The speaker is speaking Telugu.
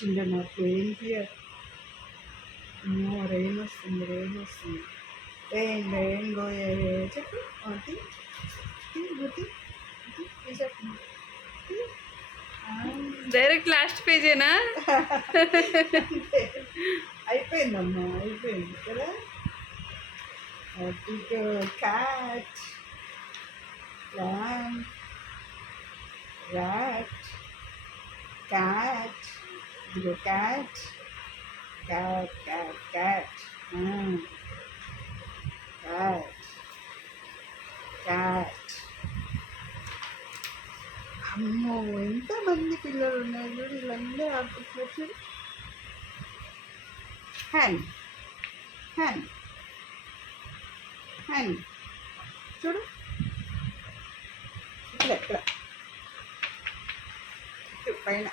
వచ్చిందో నాకు ఏం క్లియర్. రెయిన్ వస్తుంది, రెయిన్ వస్తుంది. రెయిన్ రెయిన్ గోయే చెప్పు చెప్పు. డైరెక్ట్ లాస్ట్ పేజేనా? అయిపోయిందమ్మా, అయిపోయింది కదా. క్యాట్, lamb, rat, cat, ఇదిగో cat, cat, cat, cat, cat, cat. అమ్మో ఎంతమంది పిల్లలు ఉన్నారు చూడు, వీళ్ళందరూ ఆడుకుంటున్నారు చూడు. హ్యాండ్, హ్యాండ్, హ్యాండ్ చూడు, ఇక్కడ ఇక్కడ పైన